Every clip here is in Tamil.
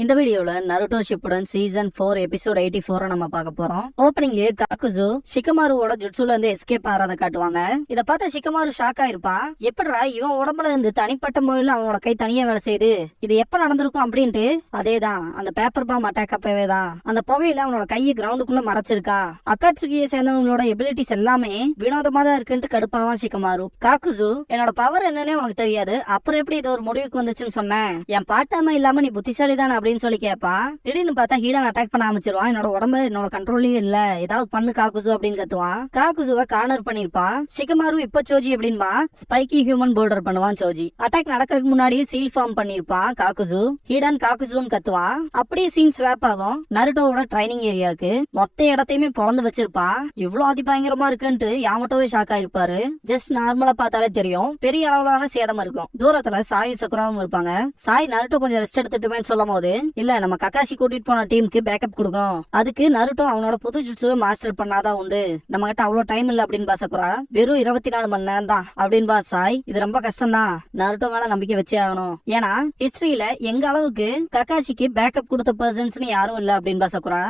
இந்த வீடியோல நருட்டோ ஷிப்புடன் சீசன் 4 எபிசோட் 84 நம்ம பார்க்க போறோம். ஓப்பனிங்லயே காக்குசு ஷிகமாருவோட ஜுட்சுல இருந்து எஸ்கேப் ஆறத காட்டுவாங்க. இத பார்த்த ஷிகமாரு ஷாக் ஆயிருப்பான். எப்படிடா இவன் உடம்புல இருந்து தனிப்பட்ட முறையில் அவனோட கை தனியா வேலை செய்யுது, இது எப்ப நடந்திருக்கும் அப்படின்ட்டு. அதேதான் அந்த பேப்பர் பாம் அட்டாக் அப்பவே தான் அந்த புகையில அவனோட கையை கிரவுண்டுக்குள்ள மறைச்சிருக்கா. அக்காட்சுகியை சேர்ந்தவங்களோட எபிலிட்டிஸ் எல்லாமே வினோதமா தான் இருக்குன்ட்டு கடுப்பாவான் ஷிகமாரு. காக்குசு, என்னோட பவர் என்னன்னே உனக்கு தெரியாது, அப்புறம் எப்படி இது ஒரு முடிவுக்கு வந்துச்சுன்னு சொன்னேன். என் பாட்டாம இல்லாம நீ புத்திசாலி தானே அப்படின்னு சொல்லி கேட்பான். திடீர்னு பார்த்தா ஹீடன் அட்டாக் பண்ண ஆரம்பிச்சிருவான். என்னோட உடம்பு என்னோட கண்ட்ரோல்லயே இல்ல, ஏதாவது பண்ணு காக்குசு அப்படின்னு கத்துவான். காக்குசுவை கார்னர் பண்ணிருப்பான். ஷிகமாரு இப்ப சோஜி அப்படின்பா ஸ்பைக்கி ஹியூமன் போல்டர் பண்ணுவான். சோஜி அட்டாக் நடக்கிறதுக்கு முன்னாடியே சீல் ஃபார்ம் பண்ணிருப்பான். காக்குசு ஹீடன் காக்குசுன்னு கத்துவான். அப்படியே சீன் ஸ்வாப் ஆகும் நருட்டோவோட ட்ரைனிங் ஏரியாவுக்கு. மொத்த இடத்தையுமே பொழந்து வச்சிருப்பான். இவ்வளவு அதிபயங்கரமா இருக்குன்ட்டு யாமட்டோவே ஷாக் ஆயிருப்பாரு. ஜஸ்ட் நார்மலா பார்த்தாலே தெரியும் பெரிய அளவிலான சேதம் இருக்கும். தூரத்துல சாய் சக்குராவும் இருப்பாங்க. சாய் நருட்டோ கொஞ்சம் ரெஸ்ட் எடுத்துட்டுமேன்னு சொல்லும் போது, இல்ல நம்ம கக்காஷி கூட்டிட்டு போன டீமுக்கு பேக்கப் கொடுக்கணும், அதுக்கு நருட்டோ அவனோட புது ஜுட்சுவை மாஸ்டர் பண்ணாதான் உண்டு, நம்ம கிட்ட அவ்வளவு டைம் இல்ல அப்படின்னு சக்குரா. வெறும் 24 மணி நேரம் தான் அப்படின்னு சாய். இது ரொம்ப கஷ்டம் தான், நருட்டோ மேல நம்பிக்கை வச்சே ஆகணும், ஏன்னா ஹிஸ்டரியில எங்க அளவுக்கு கக்காஷிக்கு பேக்கப் கொடுத்த பர்சன்ஸ் யாரும் இல்ல அப்படின்னு சக்குரா.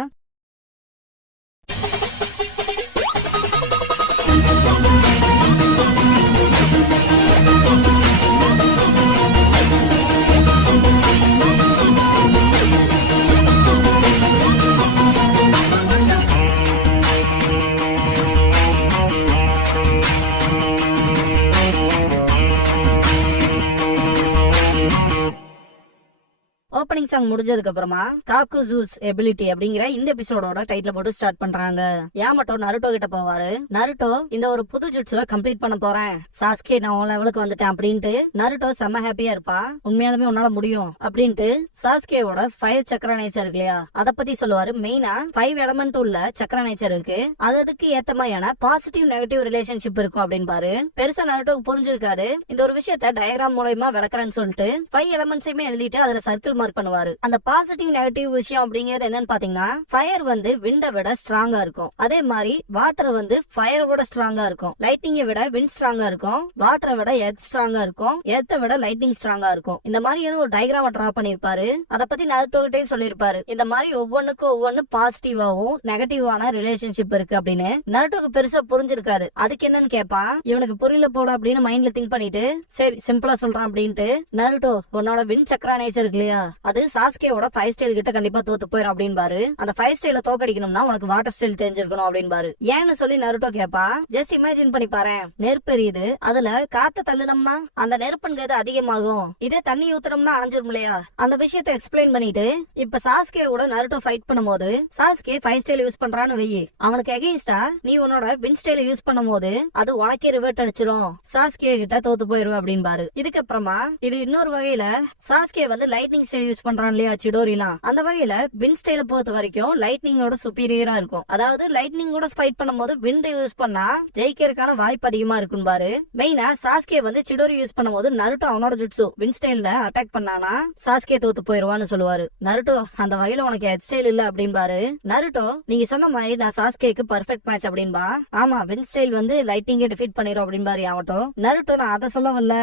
ஓப்பனிங் சாங் முடிஞ்சதுக்கு அப்புறமா காக்குசூஸ் எபிலிட்டி அப்படிங்கிற இந்த எபிசோடோட டைட்டில் போட்டு ஸ்டார்ட் பண்றாங்க. யாமட்டோ நருட்டோ கிட்ட போவாரு. நருட்டோ, இந்த ஒரு புது ஜுட்சுவை கம்ப்ளீட் பண்ண போறேன் சாஸ்கே, நான் உன் லெவலுக்கு வந்துட்டேன் அப்படின்ட்டு. நருட்டோ செம்ம ஹாப்பியா இருப்பான். உண்மையாலுமே உன்னால முடியும் அப்படின்ட்டு சாஸ்கேவோட 5 சக்கர நேச்சர் இருக்கு இல்லையா, அத பத்தி சொல்லுவாரு. மெயினா 5 எலமெண்ட் உள்ள சக்கர நேச்சர் இருக்கு, அதுக்கு ஏத்த மாதிரியான பாசிட்டிவ் நெகட்டிவ் ரிலேஷன்ஷிப் இருக்கும் அப்படின்னு பாரு. பெருசா நருட்டோக்கு புரிஞ்சிருக்காது. இந்த ஒரு விஷயத்த டயக்ராம் மூலமா விளக்குறேன்னு சொல்லிட்டு 5 எலமெண்ட்ஸையுமே எழுதிட்டு அதுல சர்க்கிள் மார்க் பண்ணுவாரு. அந்த பாசிட்டிவ் நெகட்டிவ் விஷயம் அப்படிங்கிறது என்னன்னு பாத்தீங்கன்னா, ஃபயர் வந்து விண்ட விட ஸ்ட்ராங்கா இருக்கும், அதே மாதிரி வாட்டர் வந்து ஃபயரை விட ஸ்ட்ராங்கா இருக்கும், லைட்னிங்கை விட விண்ட் ஸ்ட்ராங்கா இருக்கும், வாட்டரை விட எர்த் ஸ்ட்ராங்கா இருக்கும், எர்த்தை விட லைட்னிங் ஸ்ட்ராங்கா இருக்கும். இந்த மாதிரியான ஒரு டயக்ராம் டிரா பண்ணிருப்பாரு. அத பத்தி நருட்டோ கிட்டே சொல்லிருப்பாரு. இந்த மாதிரி ஒவ்வொன்னுக்கும் ஒவ்வொன்னு பாசிட்டிவாவும் நெகட்டிவான ரிலேஷன்ஷிப் இருக்கு அப்படின்னு. நருட்டோக்கு பெருசா புரிஞ்சிருக்காது. அதுக்கு என்னன்னு கேட்பான். இவனுக்கு புரியல போல அப்படின்னு மைண்ட்ல திங்க் பண்ணிட்டு, சரி சிம்பிளா சொல்றான் அப்படின்ட்டு, நருட்டோ உன்னோட விண்ட் சக்கரா நேச்சர் இருக்கு இல்லையா, அது சாஸ்கேவோட 5 ஸ்டைல் கிட்ட கண்டிப்பா தோத்து போயிடும் அப்படின்பாரு. அந்த 5 ஸ்டைல தோக்கடிக்கணும்னா உனக்கு வாட்டர் ஸ்டைல் தெரிஞ்சிருக்கணும் அப்படின்பாரு. ஏன்னு சொல்லி நருட்டோ கேப்பா. ஜஸ்ட் இமேஜின் பண்ணி பாரு, நெருப்பு எரியுது, அதுல காத்து தள்ளுனோம்னா அந்த நெருப்புங்கிறது அதிகமாகும், இதே தண்ணி ஊத்துனோம்னா அணைஞ்சிரும் இல்லையா. அந்த விஷயத்தை எக்ஸ்பிளைன் பண்ணிட்டு, இப்ப சாஸ்கேவோட நருட்டோ ஃபைட் பண்ணும்போது சாஸ்கே 5 ஸ்டைல் யூஸ் பண்றான்னு வெயி, அவனுக்கு எகெயின்ஸ்டா நீ உன்னோட விண்ட் ஸ்டைல யூஸ் பண்ணும்போது அது உனக்கே ரிவர்ட் அடிச்சிரும், சாஸ்கே கிட்ட தோத்து போயிருவ அப்படின்பாரு. இதுக்கப்புறமா இது இன்னொரு வகையில சாஸ்கே வந்து லைட்னிங் ஸ்டைல் யூஸ் பண்றான் இல்லையா சிடோரிலாம், அந்த வகையில விண்ட் ஸ்டைல பொறுத்த வரைக்கும் லைட்னிங்கோட சுப்பீரியரா இருக்கும். அதாவது லைட்னிங்கோட ஃபைட் பண்ணும்போது விண்ட் யூஸ் பண்ணா ஜெயிக்கிறதுக்கான வாய்ப்பு அதிகமா இருக்கும் பாரு. மெயினா சாஸ்கே வந்து சிடோரி யூஸ் பண்ணும்போது நருட்டோ அவனோட ஜுட்சு விண்ட் ஸ்டைல்ல அட்டாக் பண்ணானா சாஸ்கே தோத்து போயிருவான்னு சொல்லுவாரு. நருட்டோ, அந்த வகையில உனக்கு ஹெட் ஸ்டைல் இல்ல அப்படின்பாரு. நருட்டோ, நீங்க சொன்ன மாதிரி நான் சாஸ்கேக்கு பர்ஃபெக்ட் மேட்ச் அப்படின்பா. ஆமா, விண்ட் ஸ்டைல் வந்து லைட்டிங்கை டிஃபீட் பண்ணிரும் அப்படின்பாரு யாவட்டோ. நருட்டோ, நான் அதை சொல்லவில்ல,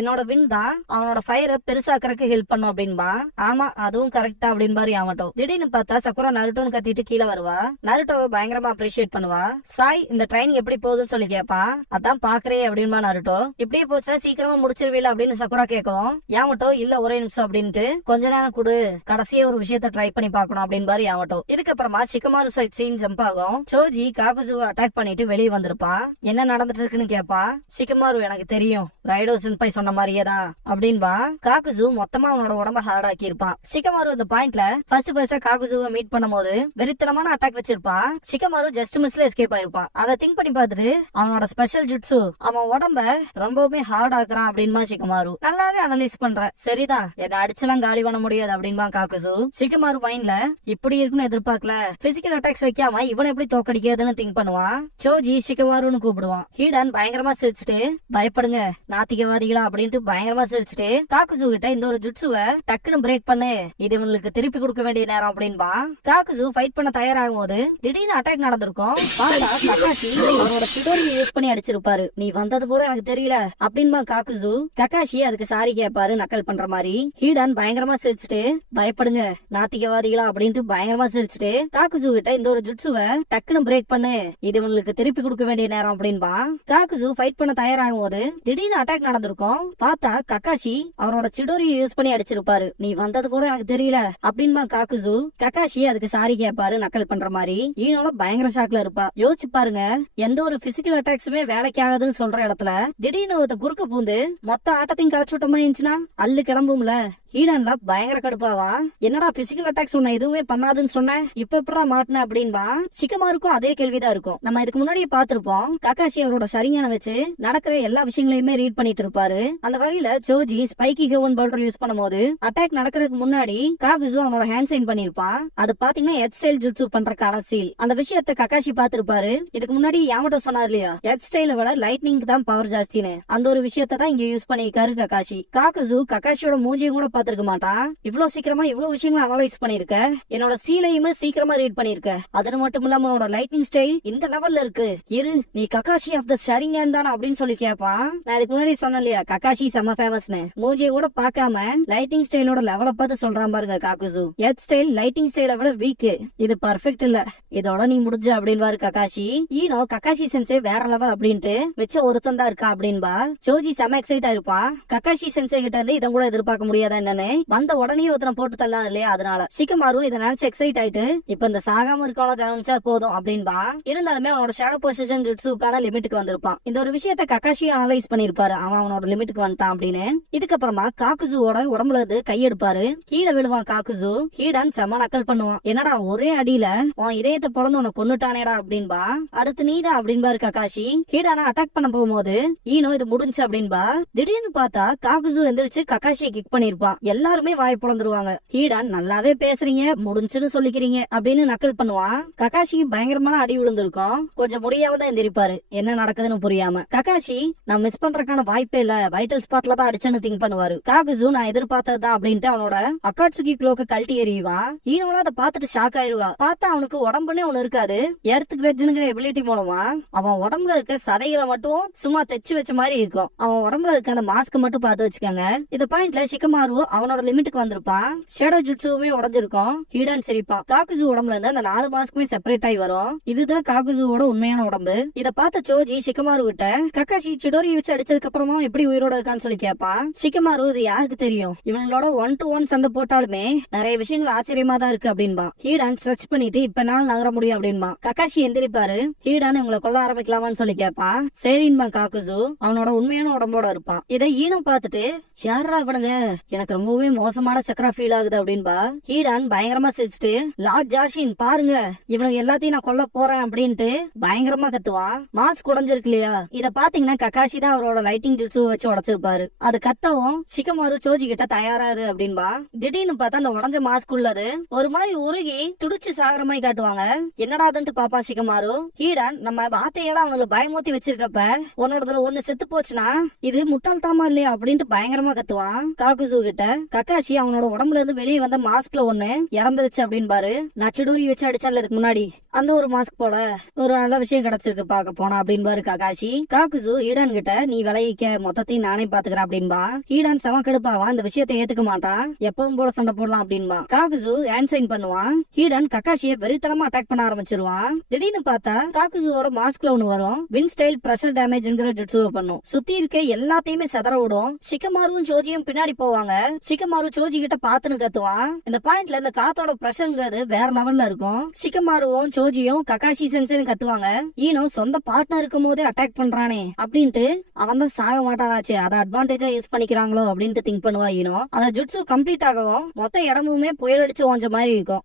என்னோட விண்ட் தான் அவனோட ஃபயரை பெருசாக்கிறதுக்கு ஹெல்ப் பண்ணும் அப்படின்பா. ஆமா, அதுவும் கரெக்டா அப்படின்பாரு யாமட்டோ. திடீர்னு பார்த்தா சக்குரா நருட்டோன்னு கத்திட்டு கீழே வருவா. நருட்டோவை பயங்கரமா அப்ரிஷியேட் பண்ணுவா. சாய், இந்த ட்ரைனிங் எப்படி போகுதுன்னு சொல்லி கேப்பா. அதான் பாக்குறே அப்படின்பா நருட்டோ. இப்படியே போச்சுன்னா சீக்கிரமா முடிச்சிருவீல அப்படின்னு சக்குரா கேட்கும். யாமட்டோ, இல்ல ஒரே நிமிஷம் அப்படின்ட்டு, கொஞ்ச நேரம் கொடு, கடைசியா ஒரு விஷயத்த ட்ரை பண்ணி பாக்கணும் அப்படின்பாரு யாமட்டோ. இதுக்கப்புறமா ஷிகமாரு சைட் சீன் ஜம்ப் ஆகும். சோஜி காகுசுவை அட்டாக் பண்ணிட்டு வெளியே வந்திருப்பா. என்ன நடந்துட்டு இருக்குன்னு கேப்பா. ஷிகமாரு, எனக்கு தெரியும், ரைடோ சென்பை சொன்ன மாதிரியே தான் அப்படின்பா. காகுசு மொத்தமா அவனோட உடம்ப ஹார்ட் ஆக்கி இருப்பான். ஷிகமாரு இந்த பாயிண்ட்ல ஃபர்ஸ்ட் காகுசுவை மீட் பண்ணும்போது வெறித்தனமான அட்டாக் வச்சிருப்பான். ஷிகமாரு ஜஸ்ட் மிஸ்ல எஸ்கேப் ஆயிருப்பான். அதை திங்க் பண்ணி பார்த்துட்டு அவனோட ஸ்பெஷல் ஜுட்சு அவன் உடம்ப ரொம்பவுமே ஹார்ட் ஆக்குறான் அப்படின்பா ஷிகமாரு. நல்லாவே அனலைஸ் பண்ற, சரிதான், என்ன அடிச்செல்லாம் காலி பண்ண முடியாது அப்படின்பா காகுசு. ஷிகமாரு மைண்ட்ல இப்படி இருக்குன்னு எதிர்பார்க்கல, பிசிக்கல் அட்டாக்ஸ் வைக்காம இவன் எப்படி தோக்கடிக்கிறதுன்னு திங்க் பண்ணுவான். சோஜி ஷிகமாருன்னு கூப்பிடுவான். ஹீடன் பயங்கரமா சிரிச்சுட்டு, பயப்படுங்க நாத்திகவாதிகளா அப்படின்ட்டு பயங்கரமா சிரிச்சுட்டு காகுசு கிட்ட இந்த ஒரு ஜுட்சுவை டக்குன்னு பிரேக் பிரேக் பண்ணு, இது இவங்களுக்கு திருப்பி கொடுக்க வேண்டிய நேரம் அப்படின்பா. காக்குசு ஃபைட் பண்ண தயாராகும் போது திடீர்னு அட்டாக் நடந்திருக்கும். பார்த்தா கக்காஷி அவரோட சிடோரியை யூஸ் பண்ணி அடிச்சிருப்பாரு. நீ வந்தது கூட எனக்கு தெரியல அப்படின்பா காக்குசு. கக்காஷி அதுக்கு சாரி கேட்பாரு நக்கல் பண்ற மாதிரி. ஹீடன் பயங்கரமா சிரிச்சுட்டு பயப்படுங்க நாத்திகவாதிகளா அப்படின்ட்டு பயங்கரமா சிரிச்சுட்டு காக்குசு கிட்ட இந்த ஒரு ஜுட்சுவை டக்குன்னு பிரேக் பண்ணு, இது இவங்களுக்கு திருப்பி கொடுக்க வேண்டிய நேரம் அப்படின்பா. காக்குசு ஃபைட் பண்ண தயாராகும் போது திடீர்னு அட்டாக் நடந்திருக்கும். பார்த்தா கக்காஷி அவரோட சிடோரியை யூஸ் பண்ணி அடிச்சிருப்பாரு. நீ வந்தது கூட எனக்கு தெரியல அப்படின்பா காக்குசு. கக்காஷி அதுக்கு சாரி கேட்பாரு நக்கல் பண்ற மாதிரி. ஈனோல பயங்கர ஷாக்ல இருப்பா. யோசிச்சு பாருங்க, எந்த ஒரு பிசிக்கல் அட்டாக்ஸுமே வேலைக்கு ஆகாதுன்னு சொல்ற இடத்துல திடீர்னு ஒரு குறுக்க பூந்து மொத்த ஆட்டத்தையும் களைச்சு விட்டமா இருந்துச்சுன்னா அல்லு கிளம்பும்ல. ஹீடன்ல பயங்கர கடுப்பாவா. என்னடா பிசிக்கல் அட்டாக்ஸ் உன்னை எதுவுமே பண்ணாதுன்னு சொன்னேன், இப்ப எப்படா மாட்டின அப்படின்பா. சிக்கமாருக்கும் அதே கேள்விதான் இருக்கும். நம்ம இதுக்கு முன்னாடியே பாத்திருப்போம். கக்காஷி அவரோட சரியான வச்சு நடக்கிற எல்லா விஷயங்களையுமே ரீட் பண்ணிட்டு இருப்பாரு. அந்த வகையில சோஜி ஸ்பைக்கி ஹெவன் பவுல்டர் யூஸ் பண்ணும்போது அட்டாக் நடக்கிறதுக்கு முன்னாடி காகுசு அவனோட ஹேண்ட் சைன் பண்ணிருப்பான். அது பாத்தீங்கன்னா ஹெட் ஸ்டைல் ஜுட்சு பண்றதுக்கான சீல். அந்த விஷயத்தை கக்காஷி பாத்திருப்பாரு. இதுக்கு முன்னாடி யாமட்டோ சொன்னார் இல்லையா, ஹெட் ஸ்டைல விட லைட்னிங் தான் பவர் ஜாஸ்தின்னு. அந்த ஒரு விஷயத்தை தான் இங்க யூஸ் பண்ணிருக்காரு கக்காஷி. காகுசு கக்காஷியோட மூஞ்சியும் கூட பாத்துருக்க மாட்டான். இவ்வளவு சீக்கிரமா இவ்வளவு விஷயங்களை அனலைஸ் பண்ணிருக்க, என்னோட சீலையுமே சீக்கிரமா ரீட் பண்ணிருக்க, அது மட்டும் இல்லாம உன்னோட லைட்னிங் ஸ்டைல் இந்த லெவல்ல இருக்கு. இரு, நீ கக்காஷி ஆஃப் த ஷரிங் ஹேண்ட் தானே அப்படின்னு சொல்லி கேட்பான். நான் இதுக்கு முன்னாடி சொன்னேன் இல்லையா கக்காஷி செம்ம ஃபேமஸ்னு. மூஞ்சியை கூட பார்க்காம லைட்டிங் ஸ்டைலோட லெவலை பார்த்து சொல்றான் பாருங்க காக்குசு. ஹெட் ஸ்டைல் லைட்டிங் ஸ்டைலை விட வீக், இது பர்ஃபெக்ட் இல்ல, இதோட நீ முடிஞ்ச அப்படின்பாரு கக்காஷி. ஈனோ கக்காஷி சென்சே வேற லெவல் அப்படின்ட்டு மிச்சம் ஒருத்தன் தான் இருக்கா அப்படின்பா. சோஜி செம எக்ஸைட்டா இருப்பான். கக்காஷி சென்சே கிட்ட இருந்து இதை கூட எதிர்பார்க்க முடியாதா என்னன்னு. வந்த உடனே ஒருத்தனை போட்டு தள்ளலாம் இல்லையா, அதனால சிக்கமாரும் இதை நினைச்சு எக்ஸைட் ஆயிட்டு இப்ப இந்த சாகாம இருக்கவன கவனிச்சா போதும் அப்படின்பா. இருந்தாலுமே அவனோட ஷேடோ பொசிஷன் ஜுட்சுக்கான லிமிட்டுக்கு வந்திருப்பான். இந்த ஒரு விஷயத்தை கக்காஷி அனலைஸ் பண்ணிருப்பாரு, அவன் அவனோட லிமிட்டுக்கு வந்துட்டான் அப்படின்னு. இதுக்கப்புறமா காக்குசுவோட உடம்புல இருந்து கையெடுப்பாரு. கீழே விடுவான் காக்குசு. ஹீடன் செம நக்கல் பண்ணுவான். என்னடா ஒரே அடியில உன் இதயத்தை பொழந்து உன்னை கொன்னுட்டானேடா அப்படின்பா. அடுத்து நீதான் அப்படின்பாரு கக்காஷி. ஹீடனை அட்டாக் பண்ண போகும்போது ஈனோ இது முடிஞ்சு அப்படின்பா. திடீர்னு பார்த்தா காக்குசு எந்திரிச்சு கக்காஷியை கிக் பண்ணிருப்பான். எல்லாருமே வாய் பொழந்துருவாங்க. ஹீடன் நல்லாவே பேசுறீங்க, முடிஞ்சுன்னு சொல்லிக்கிறீங்க அப்படின்னு நக்கல் பண்ணுவான். கக்காஷி பயங்கரமான அடி விழுந்திருக்கும். கொஞ்சம் முடியாம தான் எந்திரிப்பாரு, என்ன நடக்குதுன்னு புரியாம. கக்காஷி நான் மிஸ் பண்றதுக்கான வாய்ப்பே இல்ல, வைட்டல் ஸ்பாட்ல தான் அடிச்சேன்னு திங்க் பண்ணுவாரு. காகுசு நான் எதிர்பார்த்ததுதான் அப்படின்ட்டு அவனோட அக்காட்சுகி க்ளோக்க கழட்டி எறிவான். ஈனோட அதை பார்த்துட்டு ஷாக் ஆயிருவா. பார்த்தா அவனுக்கு உடம்புனே ஒண்ணு இருக்காது. எர்த் கிரெட்ஜ்ங்கிற எபிலிட்டி மூலமா அவன் உடம்புல இருக்க சதைகளை மட்டும் சும்மா தைச்சு வச்ச மாதிரி இருக்கும். அவன் உடம்புல இருக்க அந்த மாஸ்க் மட்டும் பார்த்து வச்சுக்கோங்க. இந்த பாயிண்ட்ல சிக்கமாரு அவனோட லிமிட்டுக்கு வந்திருப்பான். ஷேடோ ஜுட்சுவுமே உடஞ்சிருக்கும். ஹீடன் சிரிப்பான். காகுசு உடம்புல இருந்து அந்த 4 மாஸ்க்குமே செப்பரேட் ஆகி வரும். இதுதான் காகுசுவோட உண்மையான உடம்பு. இத பார்த்த சோஜி சிக்கமாரு கிட்ட கக்காஷி சிடோரி வச்சு அடிச்சதுக்கு அப்புறமா எப்படி உயிரோட இருக்கான்னு சொல்லி கேட்பான். சிக்கமாரு இது யாருக்கு தெரியும், இவங்களோட 1-to-1 சண்டை போட்டாலுமே நிறைய விஷயங்கள் ஆச்சரியமா தான் இருக்கு அப்படின்பா. ஹீடன் ஸ்ட்ரெச் பண்ணிட்டு இப்ப நாள் நகர முடியும் அப்படின்பா. கக்காஷி எந்திரிப்பாரு. ஹீடன் உங்களை கொல்ல ஆரம்பிக்கலாமான்னு சொல்லி கேட்பான். சரின்பா காகுசு அவனோட உண்மையான உடம்போட இருப்பான். இதை ஈனோ பார்த்துட்டு யாரா இவனுங்க, எனக்கு ரொம்பவே மோசமான சக்கரா ஃபீல் ஆகுது அப்படின்பா. ஹீடன் பயங்கரமா சிரிச்சுட்டு லார்ட் ஜாஷின் பாருங்க இவனுக்கு எல்லாத்தையும் நான் கொல்ல போறேன் அப்படின்ட்டு பயங்கரமா கத்துவான். மாஸ்க் உடைஞ்சிருக்கு இல்லையா, இத பாத்தீங்கன்னா கக்காஷி தான் அவரோட லைட்டிங் ஜுட்சு வச்சு உடைச்சிருப்பாரு. அது கத்தவும் சிக்கமாரு சோஜி கிட்ட தயாராரு அப்படின்பா. திடீர்னு பார்த்தா அந்த உடஞ்ச மாஸ்க் உள்ளது ஒரு மாதிரி உருகி துடிச்சு சாகுற மாதிரி காட்டுவாங்க. என்னடாதுன்ட்டு பாப்பா சிக்கமாரு. ஹீடன் நம்ம வார்த்தையெல்லாம் அவனுக்கு பயமூத்தி வச்சிருக்கப்ப உன்னோடதுல ஒண்ணு செத்து போச்சுன்னா இது முட்டாள்தனமா இல்லையா அப்படின்ட்டு பயங்கரமா கத்துவான். காகுசு கிட்ட கக்காஷி அவனோட உடம்புல இருந்து வெளியே வந்த மாஸ்க்ல ஒண்ணு இறந்துருச்சு அப்படின்பாரு. நச்சுடூரி வச்சு அடிச்சால இதுக்கு முன்னாடி அந்த ஒரு மாஸ்க் போல ஒரு நல்ல விஷயம் கிடைச்சிருக்கு பாக்க போனா அப்படின்பாரு கக்காஷி. காகுசு ஹீடன் கிட்ட நீ விளைவிக்க மொத்தத்தையும் நானே பாத்துக்கிறேன் அப்படின்பா. ஹீடன் செம கடுப்பாவா இந்த விஷயத்தை ஏத்துக்க மாட்டான். எப்பவும் போல சண்டை போடலாம் அப்படின்பா. காகுசு ஹேண்ட் சைன் பண்ணுவான். ஹீடன் கக்காஷியை வெறித்தனமா அட்டாக் பண்ண ஆரம்பிச்சிருவான். திடீர்னு பார்த்தா காகுசுவோட மாஸ்க்ல ஒண்ணு வரும். வின் ஸ்டைல் பிரஷர் டேமேஜ்ங்கிற ஜுட்சுவை பண்ணும். சுத்தி இருக்க எல்லாத்தையுமே செதற விடும். சிக்கமாரும் சோஜியும் பின்னாடி போவாங்க. சிக்கமாரு சோஜி கிட்ட பாத்துன்னு கத்துவான். இந்த பாயிண்ட்ல இந்த காத்தோட பிரஷர்ங்கிறது வேற லெவல்ல இருக்கும். சிக்கமாருவும் சோஜியும் கக்காஷி சென்சேன்னு கத்துவாங்க. ஈனோ சொந்த பார்ட்னர் இருக்கும் போதே அட்டாக் பண்றானே அப்படின்ட்டு அவன் தான் சாக மாட்டானாச்சு, அதை அட்வான்டேஜா யூஸ் பண்ணிக்கிறாங்களோ அப்படின்ட்டு திங்க் பண்ணுவா ஈனோ. அந்த ஜுட்சு கம்ப்ளீட் ஆகவும் மொத்த இடமுமே புயல் அடிச்சு ஓஞ்ச மாதிரி இருக்கும்.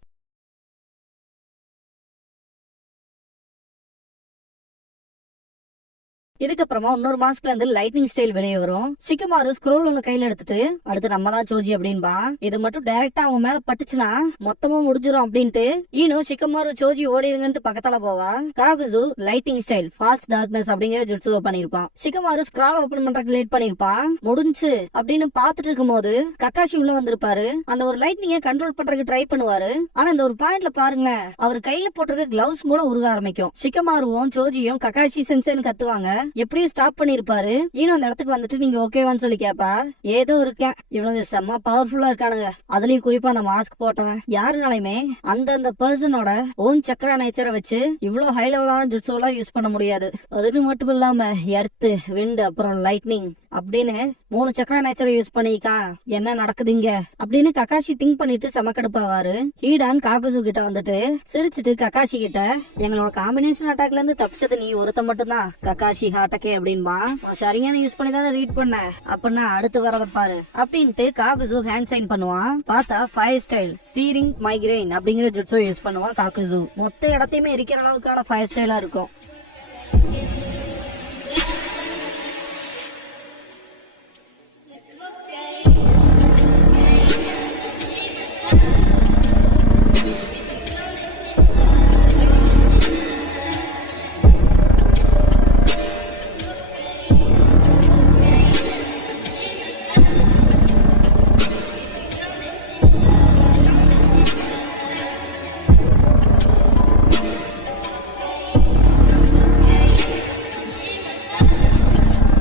இதுக்கப்புறமா இன்னொரு மாஸ்க்ல இருந்து லைட்னிங் ஸ்டைல் வெளியே வரும். சிக்கமாரு ஸ்க்ரோல் ஒன்னு கையில எடுத்துட்டு அடுத்து நம்ம தான் சோஜி அப்படின்பா. இது மட்டும் டைரக்டா அவங்க மேல பட்டுச்சுன்னா மொத்தமா முடிஞ்சிரும் அப்படின்ட்டு ஈனோ சிக்கமாரு சோஜி ஓடிடுங்கன்ட்டு பக்கத்தால போவா. காகுசு லைட்டிங் ஸ்டைல் ஃபால்ஸ் டார்க்னஸ் அப்படிங்கிற ஜுட்சுவை பண்ணிருப்பான். சிக்கமாரு ஸ்க்ராவ் ஓபன் பண்றதுக்கு லேட் பண்ணிருப்பான். முடிஞ்சு அப்படின்னு பாத்துட்டு இருக்கும் போது கக்காஷி உள்ள வந்திருப்பாரு. அந்த ஒரு லைட்னிங்க கண்ட்ரோல் பண்றதுக்கு ட்ரை பண்ணுவாரு. ஆனா இந்த ஒரு பாயிண்ட்ல பாருங்க, அவர் கையில போட்டிருக்க கிளவுஸ் கூட உருக ஆரம்பிக்கும். சிக்கமாருவும் சோஜியும் கக்காஷி சென்சேன்னு கத்துவாங்க. எப்படியும் ஸ்டாப் பண்ணிருப்பாரு. ஈனோ அந்த இடத்துக்கு வந்துட்டு நீங்க ஓகேவான்னு சொல்லி கேப்பா. ஏதோ இருக்கேன், இவனுங்க செம்ம பவர்ஃபுல்லா இருக்கானுங்க, அதுலயும் குறிப்பா அந்த மாஸ்க் போட்டவன் யாருனாலுமே அந்த பர்சனோட ஓன் சக்கர நேச்சரை வச்சு இவ்வளவு ஹை லெவலான ஜுட்ஸுவெல்லாம் யூஸ் பண்ண முடியாது. அது மட்டும் இல்லாம எர்த், விண்ட், அப்புறம் லைட்னிங் அப்படின்னு 3 சக்கர நேச்சரை யூஸ் பண்ணிக்கா என்ன நடக்குதுங்க அப்படின்னு கக்காஷி திங்க் பண்ணிட்டு செமக்கடுப்பாவாரு. ஹீடான் காகுசு கிட்ட வந்துட்டு சிரிச்சுட்டு கக்காஷி கிட்ட எங்களோட காம்பினேஷன் அட்டாக்ல இருந்து தப்பிச்சது நீ ஒருத்த மட்டும் தான் கக்காஷி ஹாட்டக்கே அப்படின்பா. சரியான யூஸ் பண்ணி தானே ரீட் பண்ண, அப்படின்னா அடுத்து வரத பாரு அப்படின்ட்டு காகுசு ஹேண்ட் சைன் பண்ணுவான். பார்த்தா ஃபயர் ஸ்டைல் சீரிங் மைக்ரைன் அப்படிங்கிற ஜுட்ஸோ யூஸ் பண்ணுவான் காகுசு. மொத்த இடத்தையுமே எரிக்கிற அளவுக்கான ஃபயர் ஸ்டைலா இருக்கும்.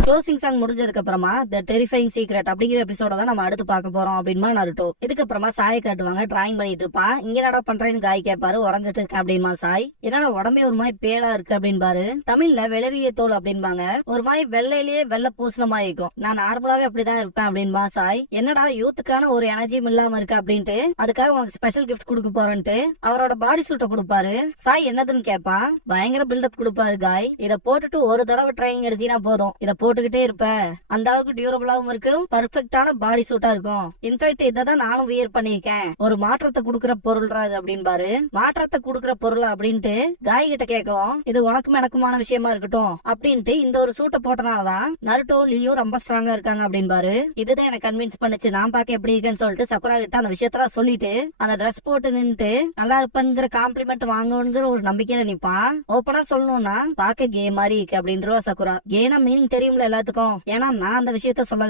க்ளோசிங் சாங் முடிஞ்சதுக்கு அப்புறமா தி டெரிஃபைங் சீக்ரெட் அப்படிங்கிற எபிசோட தான் நம்ம அடுத்து பார்க்க போறோம் அப்படின்மா நருட்டோ. இதுக்கப்புறமா சாயை காட்டுவாங்க, டிராயிங் பண்ணிட்டு இருப்பா. இங்க என்னடா பண்றேன்னு காய் கேட்பாரு. உறைஞ்சிட்டு இருக்க அப்படின்மா சாய். என்னடா உடம்பே ஒரு மாதிரி பேலா இருக்கு அப்படின்பாரு. தமிழ்ல வெளரிய தோல் அப்படின்பாங்க. ஒரு மாதிரி வெள்ளையிலேயே வெள்ளை பூசண மாதிரி இருக்கும். நான் நார்மலாவே அப்படிதான் இருப்பேன் அப்படின்பா சாய். என்னடா யூத்துக்கான ஒரு எனர்ஜியும் இல்லாம இருக்கு அப்படின்ட்டு அதுக்காக உனக்கு ஸ்பெஷல் கிஃப்ட் கொடுக்க போறேன்ட்டு அவரோட பாடி சூட்டை கொடுப்பாரு. சாய் என்னதுன்னு கேட்பா. பயங்கர பில்டப் கொடுப்பாரு காய். இதை போட்டுட்டு ஒரு தடவை ட்ரைனிங் எடுத்தீங்கன்னா போதும், இதை போட்டுக்கிட்டே இருப்ப, அந்த அளவுக்கு டியூரபிளாவும் இருக்கும், பர்ஃபெக்டான பாடி சூட்டா இருக்கும். இன்ஃபேக்ட் இததான் நானும் வியர் பண்ணிருக்கேன், ஒரு மாற்றத்தை கொடுக்கற பொருள்ரா இது அப்படின்பாரு. மாற்றத்தை கொடுக்கற பொருள் அப்படின்ட்டு காய் கிட்ட கேட்கும். இது உனக்கும் எனக்குமான விஷயமா இருக்கட்டும் அப்படின்ட்டு இந்த ஒரு சூட்டை போட்டனாலதான் நருட்டோ லியோ ரொம்ப ஸ்ட்ராங்கா இருக்காங்க அப்படின்பாரு. இதுதான் எனக்கு கன்வின்ஸ் பண்ணுச்சு, நான் பாக்க எப்படி இருக்கேன்னு சொல்லிட்டு சக்குரா கிட்ட அந்த விஷயத்தெல்லாம் சொல்லிட்டு அந்த ட்ரெஸ் போட்டு நின்னுட்டு நல்லா இருப்பேங்கிற காம்ப்ளிமெண்ட் வாங்குங்கிற ஒரு நம்பிக்கையில நிப்பான். ஓப்பனா சொல்லணும்னா பாக்க கே மாதிரி இருக்கு அப்படின்றவா சக்குரா. கேனா மீனிங் தெரியும்ல எல்லாத்துக்கும், ஏன்னா நான் அந்த விஷயத்த சொல்ல